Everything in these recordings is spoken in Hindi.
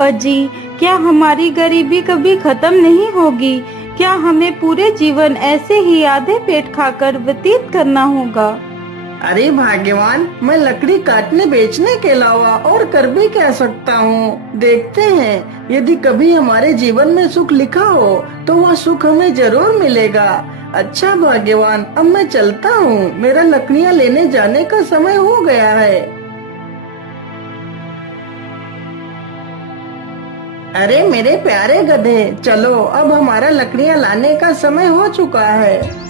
अजी, क्या हमारी गरीबी कभी खत्म नहीं होगी? क्या हमें पूरे जीवन ऐसे ही आधे पेट खाकर व्यतीत करना होगा? अरे भाग्यवान, मैं लकड़ी काटने बेचने के अलावा और कर भी क्या सकता हूँ। देखते हैं, यदि कभी हमारे जीवन में सुख लिखा हो तो वह सुख हमें जरूर मिलेगा। अच्छा भाग्यवान, अब मैं चलता हूँ, मेरा लकड़ियाँ लेने जाने का समय हो गया है। अरे मेरे प्यारे गधे, चलो अब हमारा लकड़ियाँ लाने का समय हो चुका है।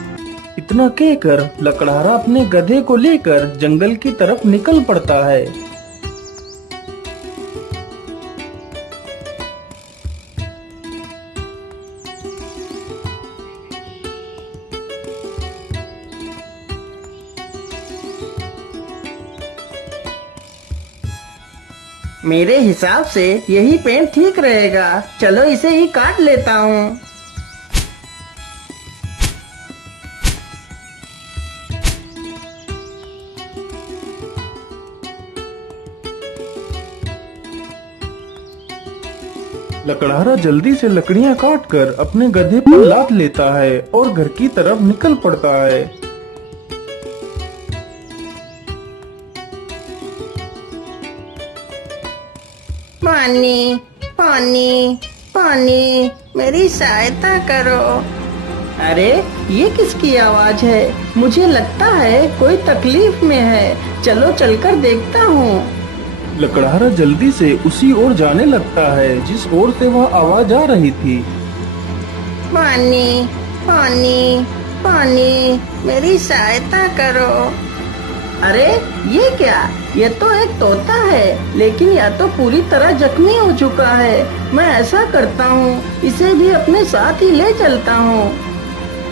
इतना कहकर लकड़हारा अपने गधे को लेकर जंगल की तरफ निकल पड़ता है। मेरे हिसाब से यही पेड़ ठीक रहेगा, चलो इसे ही काट लेता हूँ। लकड़हारा जल्दी से लकड़ियां काटकर अपने गधे पर लाद लेता है और घर की तरफ निकल पड़ता है। पानी पानी पानी, मेरी सहायता करो। अरे ये किसकी आवाज है? मुझे लगता है कोई तकलीफ में है, चलो चलकर देखता हूँ। लकड़हारा जल्दी से उसी ओर जाने लगता है जिस ओर से वह आवाज आ रही थी। पानी पानी पानी, मेरी सहायता करो। अरे ये क्या? ये तो एक तोता है, लेकिन यह तो पूरी तरह जख्मी हो चुका है। मैं ऐसा करता हूँ, इसे भी अपने साथ ही ले चलता हूँ।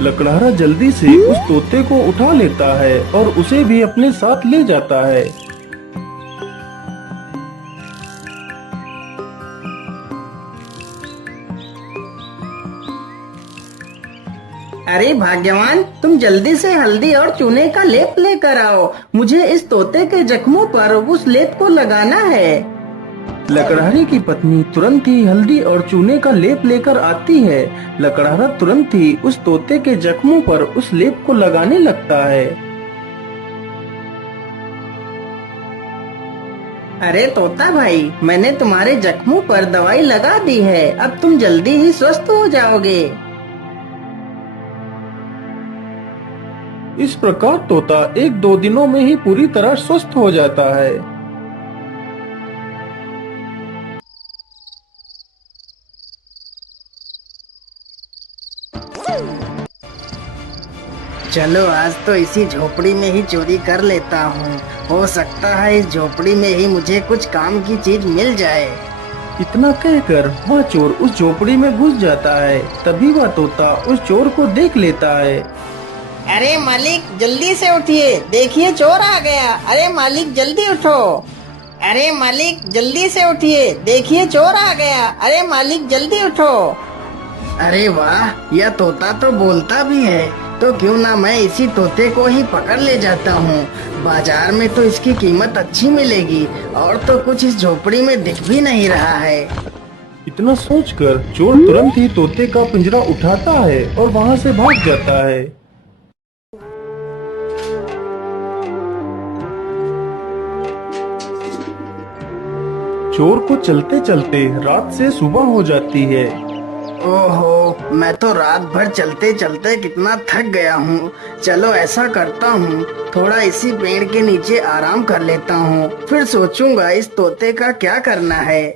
लकड़हारा जल्दी से उस तोते को उठा लेता है और उसे भी अपने साथ ले जाता है। अरे भाग्यवान, तुम जल्दी से हल्दी और चूने का लेप लेकर आओ। मुझे इस तोते के जख्मों पर उस लेप को लगाना है। लकड़हारे की पत्नी तुरंत ही हल्दी और चूने का लेप लेकर आती है। लकड़हारा तुरंत ही उस तोते के जख्मों पर उस लेप को लगाने लगता है। अरे तोता भाई, मैंने तुम्हारे जख्मों पर दवाई लगा दी है, अब तुम जल्दी ही स्वस्थ हो जाओगे। इस प्रकार तोता 1-2 दिनों में ही पूरी तरह स्वस्थ हो जाता है। चलो आज तो इसी झोपड़ी में ही चोरी कर लेता हूँ। हो सकता है इस झोपड़ी में ही मुझे कुछ काम की चीज मिल जाए। इतना कहकर वह चोर उस झोपड़ी में घुस जाता है। तभी वह तोता उस चोर को देख लेता है। अरे मालिक, जल्दी से उठिए, देखिए चोर आ गया। अरे मालिक जल्दी उठो। अरे मालिक जल्दी से उठिए, देखिए चोर आ गया। अरे मालिक जल्दी उठो। अरे वाह, यह तोता तो बोलता भी है, तो क्यों ना मैं इसी तोते को ही पकड़ ले जाता हूँ। बाजार में तो इसकी कीमत अच्छी मिलेगी, और तो कुछ इस झोपड़ी में दिख भी नहीं रहा है। इतना सोचकर चोर तुरंत ही तोते का पिंजरा उठाता है और वहाँ से भाग जाता है। चोर को चलते चलते रात से सुबह हो जाती है। ओहो, मैं तो रात भर चलते चलते कितना थक गया हूँ। चलो ऐसा करता हूँ, थोड़ा इसी पेड़ के नीचे आराम कर लेता हूँ, फिर सोचूंगा इस तोते का क्या करना है।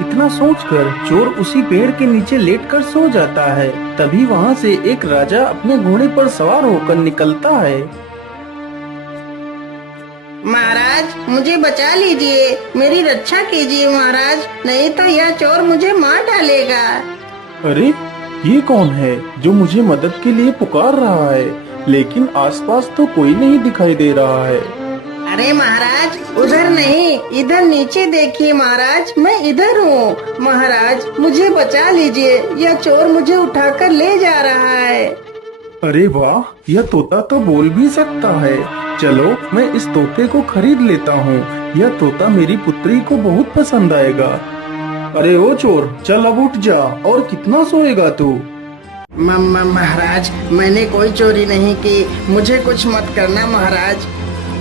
इतना सोचकर चोर उसी पेड़ के नीचे लेटकर सो जाता है। तभी वहाँ से एक राजा अपने घोड़े पर सवार होकर निकलता है। महाराज मुझे बचा लीजिए, मेरी रक्षा कीजिए महाराज, नहीं तो यह चोर मुझे मार डालेगा। अरे ये कौन है जो मुझे मदद के लिए पुकार रहा है, लेकिन आसपास तो कोई नहीं दिखाई दे रहा है। अरे महाराज, उधर नहीं, इधर नीचे देखिए महाराज, मैं इधर हूँ। महाराज मुझे बचा लीजिए, यह चोर मुझे उठाकर ले जा रहा है। अरे वाह, यह तोता तो बोल भी सकता है। चलो मैं इस तोते को खरीद लेता हूँ। यह तोता मेरी पुत्री को बहुत पसंद आएगा। अरे ओ चोर, चल अब उठ जा। और कितना सोएगा तू? महाराज, मैंने कोई चोरी नहीं की, मुझे कुछ मत करना महाराज।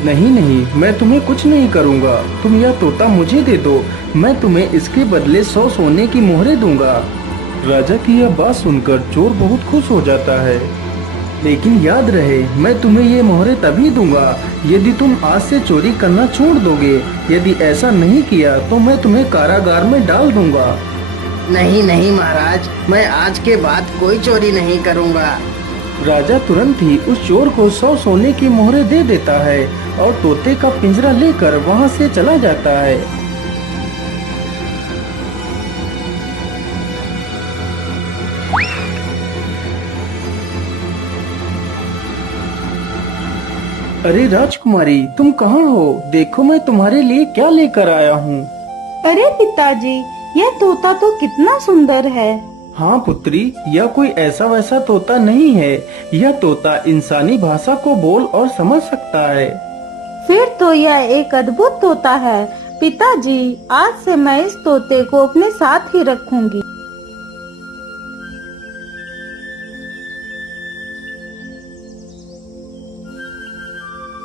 नहीं नहीं, मैं तुम्हें कुछ नहीं करूँगा। तुम यह तोता मुझे दे दो, मैं तुम्हें इसके बदले 100 सोने की मोहरें दूंगा। राजा की यह बात सुनकर चोर बहुत खुश हो जाता है। लेकिन याद रहे, मैं तुम्हें ये मोहरें तभी दूंगा यदि तुम आज से चोरी करना छोड़ दोगे। यदि ऐसा नहीं किया तो मैं तुम्हें कारागार में डाल दूंगा। नहीं नहीं महाराज, मैं आज के बाद कोई चोरी नहीं करूंगा। राजा तुरंत ही उस चोर को 100 सोने की मोहरें दे देता है और तोते का पिंजरा लेकर वहाँ से चला जाता है। अरे राजकुमारी, तुम कहाँ हो? देखो मैं तुम्हारे लिए क्या लेकर आया हूँ। अरे पिताजी, यह तोता तो कितना सुंदर है। हाँ पुत्री, यह कोई ऐसा वैसा तोता नहीं है। यह तोता इंसानी भाषा को बोल और समझ सकता है। फिर तो यह एक अद्भुत तोता है। पिताजी, आज से मैं इस तोते को अपने साथ ही रखूंगी।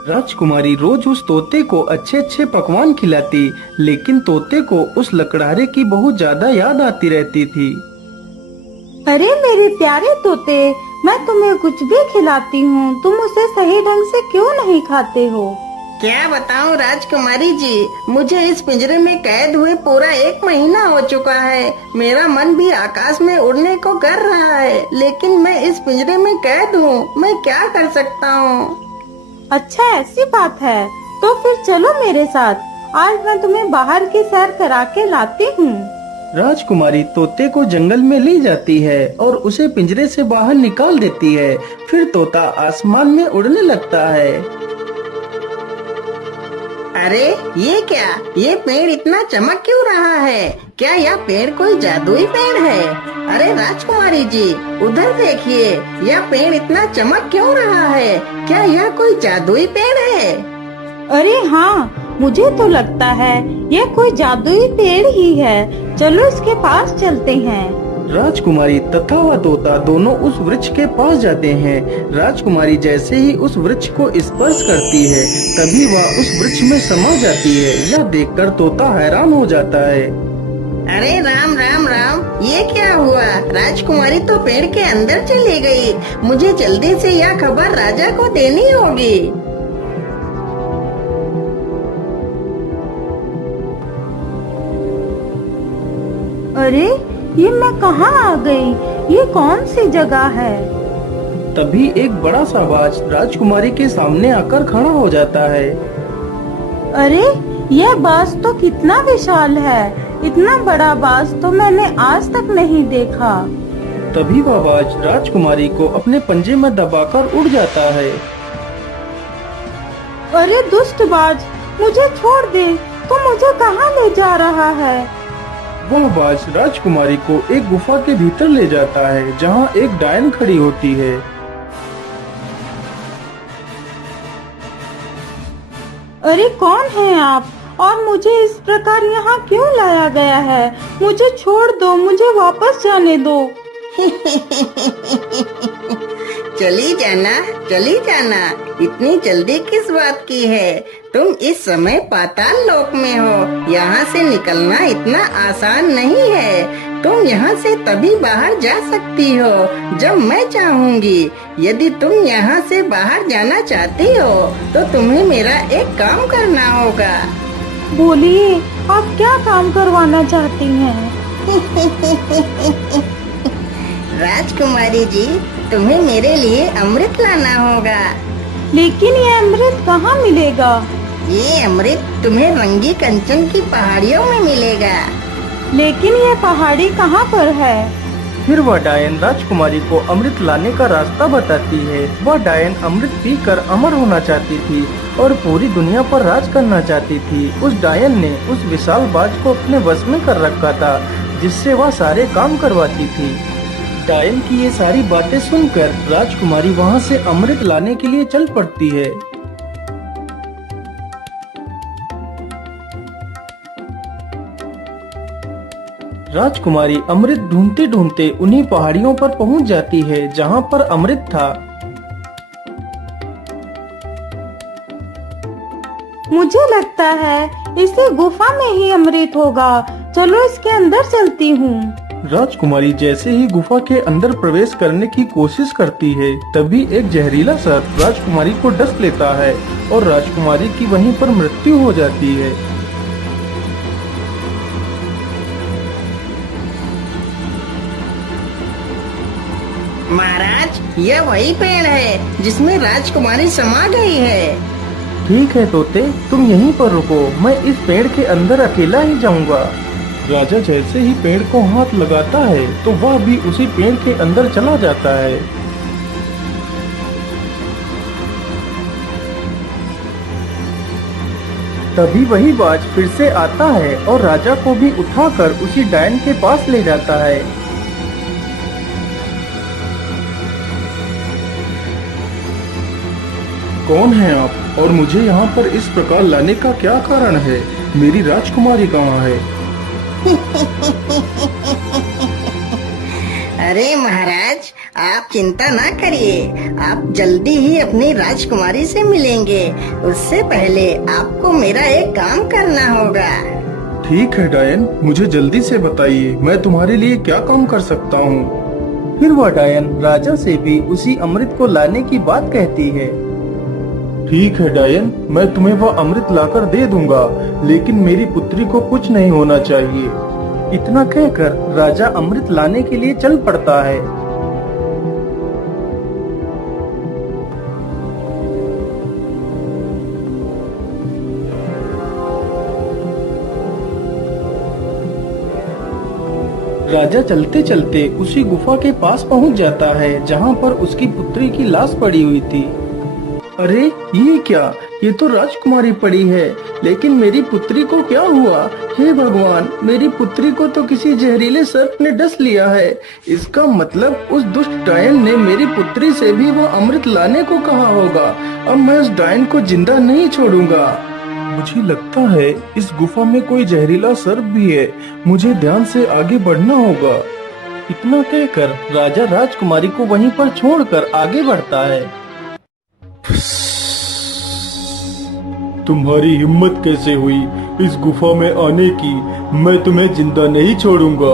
राजकुमारी रोज उस तोते को अच्छे अच्छे पकवान खिलाती, लेकिन तोते को उस लकड़हारे की बहुत ज्यादा याद आती रहती थी। अरे मेरे प्यारे तोते, मैं तुम्हें कुछ भी खिलाती हूँ, तुम उसे सही ढंग से क्यों नहीं खाते हो? क्या बताऊं राजकुमारी जी, मुझे इस पिंजरे में कैद हुए पूरा 1 महीना हो चुका है। मेरा मन भी आकाश में उड़ने को कर रहा है, लेकिन मैं इस पिंजरे में कैद हूँ। मैं क्या कर सकता हूँ? अच्छा, ऐसी बात है तो फिर चलो मेरे साथ। आज मैं तुम्हें बाहर की सैर करा के लाती हूँ। राजकुमारी तोते को जंगल में ले जाती है और उसे पिंजरे से बाहर निकाल देती है। फिर तोता आसमान में उड़ने लगता है। अरे ये क्या, ये पेड़ इतना चमक क्यों रहा है? क्या यह पेड़ कोई जादुई पेड़ है? अरे राजकुमारी जी, उधर देखिए, यह पेड़ इतना चमक क्यों रहा है? क्या यह कोई जादुई पेड़ है? अरे हाँ, मुझे तो लगता है यह कोई जादुई पेड़ ही है। चलो इसके पास चलते हैं। राजकुमारी तथा वह तोता दोनों उस वृक्ष के पास जाते हैं। राजकुमारी जैसे ही उस वृक्ष को स्पर्श करती है, तभी वह उस वृक्ष में समा जाती है। यह देखकर तोता हैरान हो जाता है। अरे राम राम राम, ये क्या हुआ? राजकुमारी तो पेड़ के अंदर चली गई। मुझे जल्दी से यह खबर राजा को देनी होगी। अरे ये मैं कहाँ आ गई? ये कौन सी जगह है? तभी एक बड़ा सा बाज राजकुमारी के सामने आकर खड़ा हो जाता है। अरे यह बाज तो कितना विशाल है। इतना बड़ा बाज तो मैंने आज तक नहीं देखा। तभी वह बाज राजकुमारी को अपने पंजे में दबाकर उड़ जाता है। अरे दुष्ट बाज, मुझे छोड़ दे। तू मुझे कहाँ ले जा रहा है? वह बाज राजकुमारी को एक गुफा के भीतर ले जाता है, जहाँ एक डायन खड़ी होती है। अरे कौन है आप और मुझे इस प्रकार यहाँ क्यों लाया गया है? मुझे छोड़ दो, मुझे वापस जाने दो। चली जाना, चली जाना, इतनी जल्दी किस बात की है? तुम इस समय पाताल लोक में हो। यहाँ से निकलना इतना आसान नहीं है। तुम यहाँ से तभी बाहर जा सकती हो जब मैं चाहूँगी। यदि तुम यहाँ से बाहर जाना चाहती हो तो तुम्हें मेरा एक काम करना होगा। बोलिए, आप क्या काम करवाना चाहती हैं? राजकुमारी जी, तुम्हें मेरे लिए अमृत लाना होगा। लेकिन ये अमृत कहाँ मिलेगा? ये अमृत तुम्हें रंगी कंचन की पहाड़ियों में मिलेगा। लेकिन ये पहाड़ी कहाँ पर है? फिर वह डायन राजकुमारी को अमृत लाने का रास्ता बताती है। वह डायन अमृत पीकर अमर होना चाहती थी और पूरी दुनिया पर राज करना चाहती थी। उस डायन ने उस विशाल बाज को अपने वश में कर रखा था, जिससे वह सारे काम करवाती थी। डायन की ये सारी बातें सुनकर राजकुमारी वहाँ से अमृत लाने के लिए चल पड़ती है। राजकुमारी अमृत ढूंढते ढूंढते उन्हीं पहाड़ियों पर पहुंच जाती है जहां पर अमृत था। मुझे लगता है इसी गुफा में ही अमृत होगा। चलो इसके अंदर चलती हूँ। राजकुमारी जैसे ही गुफा के अंदर प्रवेश करने की कोशिश करती है, तभी एक जहरीला सर्प राजकुमारी को डस लेता है और राजकुमारी की वहीं पर मृत्यु हो जाती है। महाराज, यह वही पेड़ है जिसमें राजकुमारी समा गई है। ठीक है तोते, तुम यहीं पर रुको, मैं इस पेड़ के अंदर अकेला ही जाऊंगा। राजा जैसे ही पेड़ को हाथ लगाता है तो वह भी उसी पेड़ के अंदर चला जाता है। तभी वही बाज फिर से आता है और राजा को भी उठाकर उसी डायन के पास ले जाता है। कौन है आप और मुझे यहाँ पर इस प्रकार लाने का क्या कारण है? मेरी राजकुमारी कहाँ है? अरे महाराज, आप चिंता ना करिए, आप जल्दी ही अपनी राजकुमारी से मिलेंगे। उससे पहले आपको मेरा एक काम करना होगा। ठीक है डायन, मुझे जल्दी से बताइए, मैं तुम्हारे लिए क्या काम कर सकता हूँ। फिर वह डायन राजा से भी उसी अमृत को लाने की बात कहती है। ठीक है डायन, मैं तुम्हें वह अमृत लाकर दे दूंगा, लेकिन मेरी पुत्री को कुछ नहीं होना चाहिए। इतना कहकर राजा अमृत लाने के लिए चल पड़ता है। राजा चलते चलते उसी गुफा के पास पहुंच जाता है जहां पर उसकी पुत्री की लाश पड़ी हुई थी। अरे ये क्या, ये तो राजकुमारी पड़ी है, लेकिन मेरी पुत्री को क्या हुआ? हे भगवान, मेरी पुत्री को तो किसी जहरीले सर्प ने डस लिया है। इसका मतलब उस दुष्ट डायन ने मेरी पुत्री से भी वो अमृत लाने को कहा होगा। अब मैं उस डायन को जिंदा नहीं छोड़ूंगा। मुझे लगता है इस गुफा में कोई जहरीला सर्प भी है, मुझे ध्यान से आगे बढ़ना होगा। इतना कहकर राजा राजकुमारी को वहीं पर छोड़कर आगे बढ़ता है। तुम्हारी हिम्मत कैसे हुई इस गुफा में आने की? मैं तुम्हें जिंदा नहीं छोड़ूंगा।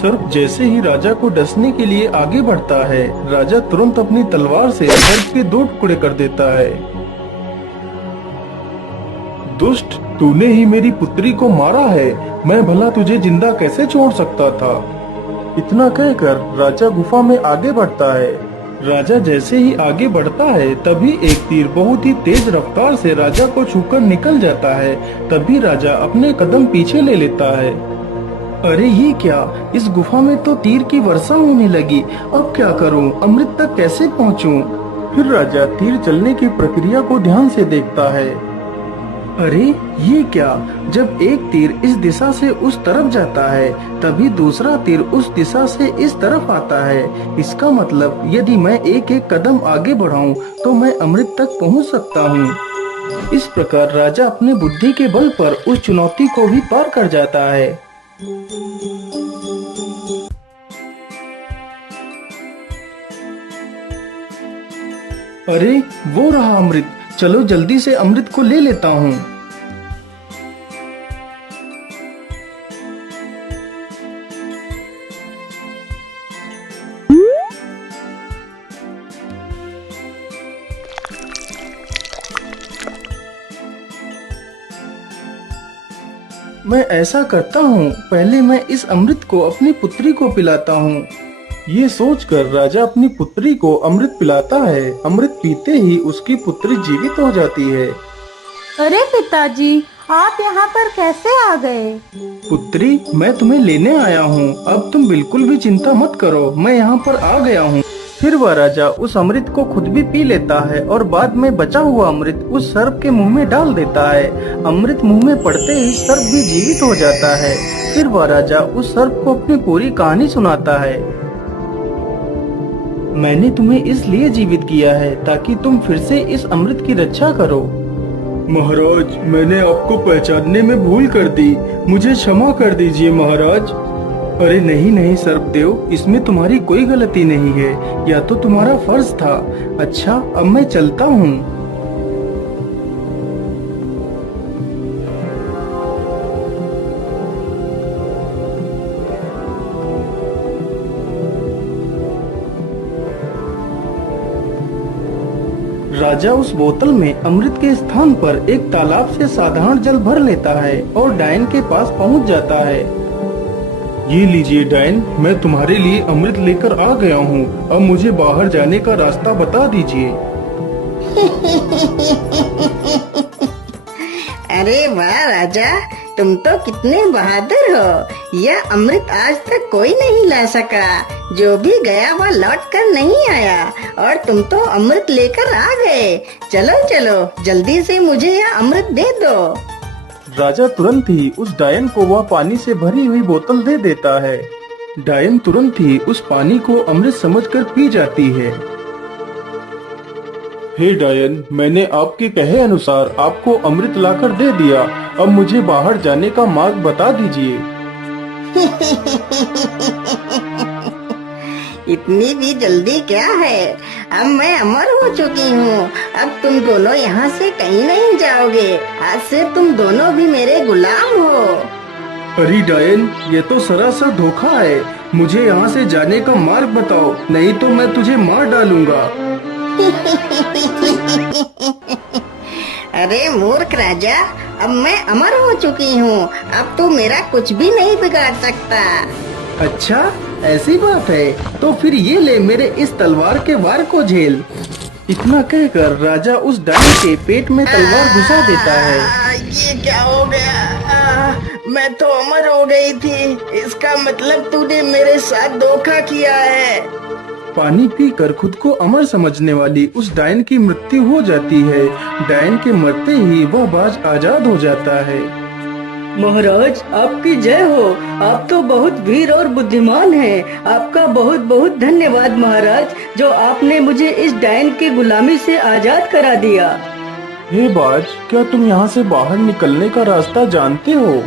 सर्प जैसे ही राजा को डसने के लिए आगे बढ़ता है, राजा तुरंत अपनी तलवार से सर्प के 2 टुकड़े कर देता है। दुष्ट, तूने ही मेरी पुत्री को मारा है, मैं भला तुझे जिंदा कैसे छोड़ सकता था? इतना कहकर राजा गुफा में आगे बढ़ता है। राजा जैसे ही आगे बढ़ता है, तभी एक तीर बहुत ही तेज रफ्तार से राजा को छूकर निकल जाता है। तभी राजा अपने कदम पीछे ले लेता है। अरे ये क्या, इस गुफा में तो तीर की वर्षा होने लगी। अब क्या करूं, अमृत तक कैसे पहुंचूं? फिर राजा तीर चलने की प्रक्रिया को ध्यान से देखता है। अरे ये क्या, जब एक तीर इस दिशा से उस तरफ जाता है, तभी दूसरा तीर उस दिशा से इस तरफ आता है। इसका मतलब यदि मैं एक एक कदम आगे बढ़ाऊं तो मैं अमृत तक पहुंच सकता हूं। इस प्रकार राजा अपने बुद्धि के बल पर उस चुनौती को भी पार कर जाता है। अरे वो रहा अमृत, चलो जल्दी से अमृत को ले लेता हूँ। मैं ऐसा करता हूँ, पहले मैं इस अमृत को अपनी पुत्री को पिलाता हूँ। ये सोचकर राजा अपनी पुत्री को अमृत पिलाता है। अमृत पीते ही उसकी पुत्री जीवित हो जाती है। अरे पिताजी, आप यहाँ पर कैसे आ गए? पुत्री, मैं तुम्हें लेने आया हूँ, अब तुम बिल्कुल भी चिंता मत करो, मैं यहाँ पर आ गया हूँ। फिर वह राजा उस अमृत को खुद भी पी लेता है और बाद में बचा हुआ अमृत उस सर्प के मुंह में डाल देता है। अमृत मुंह में पड़ते ही सर्प भी जीवित हो जाता है। फिर वह राजा उस सर्प को अपनी पूरी कहानी सुनाता है। मैंने तुम्हें इसलिए जीवित किया है ताकि तुम फिर से इस अमृत की रक्षा करो। महाराज, मैंने आपको पहचानने में भूल कर दी, मुझे क्षमा कर दीजिए महाराज। अरे नहीं नहीं सर्पदेव, इसमें तुम्हारी कोई गलती नहीं है, या तो तुम्हारा फर्ज था। अच्छा अब मैं चलता हूँ। राजा उस बोतल में अमृत के स्थान पर एक तालाब से साधारण जल भर लेता है और डायन के पास पहुंच जाता है। ये लीजिए डायन, मैं तुम्हारे लिए अमृत लेकर आ गया हूँ। अब मुझे बाहर जाने का रास्ता बता दीजिए। अरे वाह राजा, तुम तो कितने बहादुर हो। यह अमृत आज तक कोई नहीं ला सका। जो भी गया वह लौट कर नहीं आया और तुम तो अमृत लेकर आ गए। चलो चलो जल्दी से मुझे यह अमृत दे दो। राजा तुरंत ही उस डायन को वह पानी से भरी हुई बोतल दे देता है। डायन तुरंत ही उस पानी को अमृत समझकर पी जाती है। हे डायन, मैंने आपके कहे अनुसार आपको अमृत लाकर दे दिया। अब मुझे बाहर जाने का मार्ग बता दीजिए। इतनी भी जल्दी क्या है? अब मैं अमर हो चुकी हूँ। अब तुम दोनों यहाँ से कहीं नहीं जाओगे। आज से तुम दोनों भी मेरे गुलाम हो। अरे डायन, ये तो सरासर धोखा है। मुझे यहाँ से जाने का मार्ग बताओ, नहीं तो मैं तुझे मार डालूंगा। अरे मूर्ख राजा, अब मैं अमर हो चुकी हूँ। अब तू मेरा कुछ भी नहीं बिगाड़ सकता। अच्छा ऐसी बात है, तो फिर ये ले मेरे इस तलवार के वार को झेल। इतना कहकर राजा उस डायन के पेट में तलवार घुसा देता है। ये क्या हो गया? मैं तो अमर हो गई थी। इसका मतलब तूने मेरे साथ धोखा किया है। पानी पीकर खुद को अमर समझने वाली उस डायन की मृत्यु हो जाती है। डायन के मरते ही वह बाज आजाद हो जाता है। महाराज आपकी जय हो। आप तो बहुत वीर और बुद्धिमान हैं। आपका बहुत बहुत धन्यवाद महाराज, जो आपने मुझे इस डायन की गुलामी से आजाद करा दिया। हे बाज, क्या तुम यहाँ से बाहर निकलने का रास्ता जानते हो?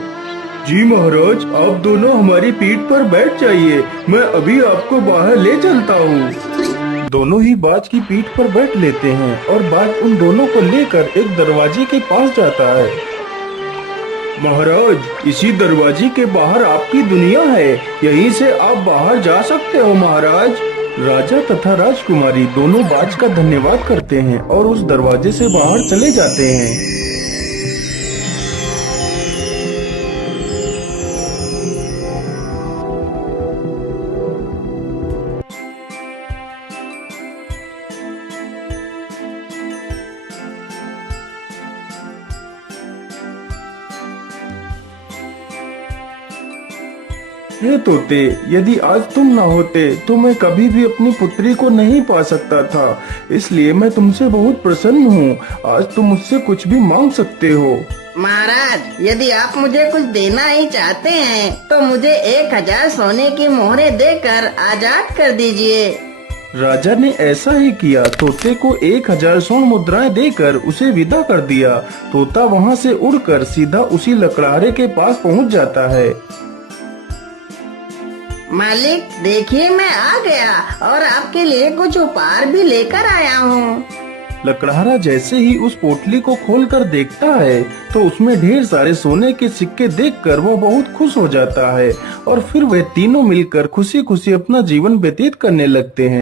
जी महाराज, आप दोनों हमारी पीठ पर बैठ जाइए, मैं अभी आपको बाहर ले चलता हूँ। दोनों ही बाज की पीठ पर बैठ लेते हैं और बाज उन दोनों को लेकर एक दरवाजे के पास जाता है। महाराज, इसी दरवाजे के बाहर आपकी दुनिया है, यहीं से आप बाहर जा सकते हो महाराज। राजा तथा राजकुमारी दोनों बाज का धन्यवाद करते हैं और उस दरवाजे से बाहर चले जाते हैं। हे तोते, यदि आज तुम न होते तो मैं कभी भी अपनी पुत्री को नहीं पा सकता था। इसलिए मैं तुमसे बहुत प्रसन्न हूँ। आज तुम मुझसे कुछ भी मांग सकते हो। महाराज, यदि आप मुझे कुछ देना ही चाहते हैं तो मुझे 1000 सोने की मोहरें देकर आजाद कर दीजिए। राजा ने ऐसा ही किया। तोते को 1000 स्वर्ण मुद्राएं देकर उसे विदा कर दिया। तोता वहाँ से उड़कर सीधा उसी लकड़हारे के पास पहुँच जाता है। मालिक देखिए, मैं आ गया और आपके लिए कुछ उपहार भी लेकर आया हूँ। लकड़हारा जैसे ही उस पोटली को खोलकर देखता है तो उसमें ढेर सारे सोने के सिक्के देखकर वह बहुत खुश हो जाता है और फिर वे तीनों मिलकर खुशी खुशी अपना जीवन व्यतीत करने लगते हैं।